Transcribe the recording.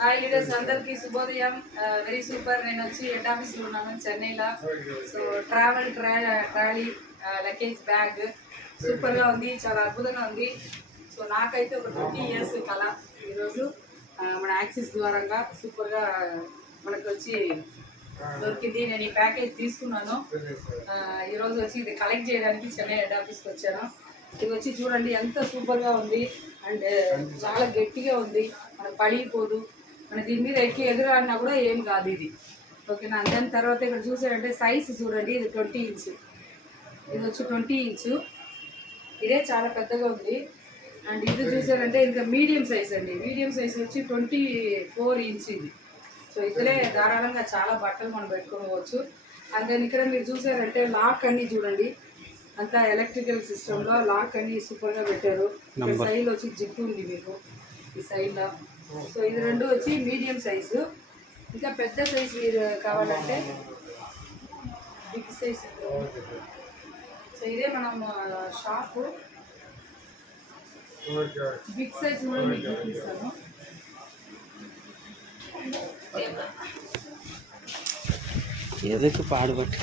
Hi leaders అందరికీ శుభోదయం. Very super. నేను వచ్చి హెడ్ ఆఫీస్లో ఉన్నాను చెన్నైలో. సో ట్రాలీ లగేజ్ బ్యాగ్ సూపర్గా ఉంది, చాలా అద్భుతంగా ఉంది. సో నాకైతే ఒక 20 years కల ఈరోజు మన యాక్సిస్ ద్వారంగా సూపర్గా మనకు వచ్చి దొరికింది. నేను ఈ ప్యాకేజ్ తీసుకున్నాను. ఈరోజు వచ్చి ఇది కలెక్ట్ చేయడానికి చెన్నై హెడ్ ఆఫీస్కి వచ్చాను. ఇది వచ్చి చూడండి ఎంత సూపర్గా ఉంది అండ్ చాలా గట్టిగా ఉంది, మనకు పడిపోదు. మన దీని మీద ఎక్కి ఎదురాడినా కూడా ఏం కాదు ఇది. ఓకేనా. దాని తర్వాత ఇక్కడ చూసారంటే సైజ్ చూడండి, ఇది 20 inch, ఇది వచ్చి 20 inch. ఇదే చాలా పెద్దగా ఉంది. అండ్ ఇది చూసారంటే ఇంకా మీడియం సైజ్ అండి. మీడియం సైజ్ వచ్చి 24 inch ఇది. సో ఇద్దరే ధారాళంగా చాలా బట్టలు మనం పెట్టుకోవచ్చు. అండ్ దెన్ ఇక్కడ మీరు చూసారంటే లాక్ అన్నీ చూడండి, అంతా ఎలక్ట్రికల్ సిస్టంలో లాక్ అన్ని సూపర్గా పెట్టారు. సైడ్ వచ్చి జిప్ ఉంది మీకు ఈ సైడ్లో. సో ఇది రెండు వచ్చి మీడియం సైజు. ఇంకా పెద్ద సైజ్ మీరు కావాలంటే బిగ్ సైజ్. సో ఇదే మనం షాపు బిగ్ సైజ్ కూడా మీకు చూపిస్తాను. ఎదుకు పాడుబట్టు